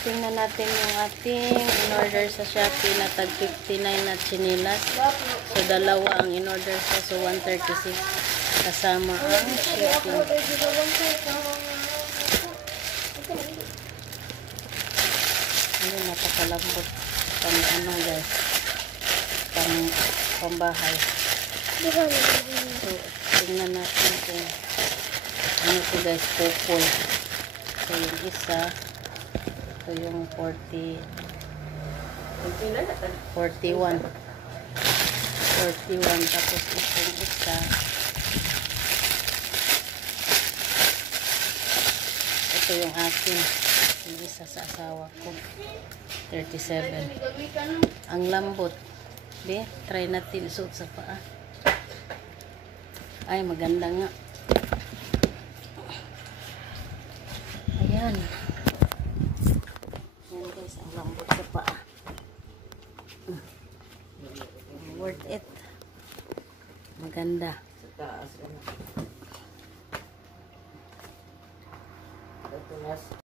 tingnan natin yung ating in-order sa Shopee na tag 59 na chinilas. So, dalawa ang in-order sa so 136 kasama ang shipping. Ayun, napakalambot. Pang ano guys. Pambahay. So, tingnan natin kung ano ito guys, purple. So, yung isa, ito yung 41. 41. Tapos itong isa, ito yung akin. Yung isa sa asawa ko. 37. Ang lambot. Be, try natin isuot sa paa. Ay, maganda nga. Ayan. Ayan guys, ang lambot sa paa. Worth it. Maganda. Sa taas. Ito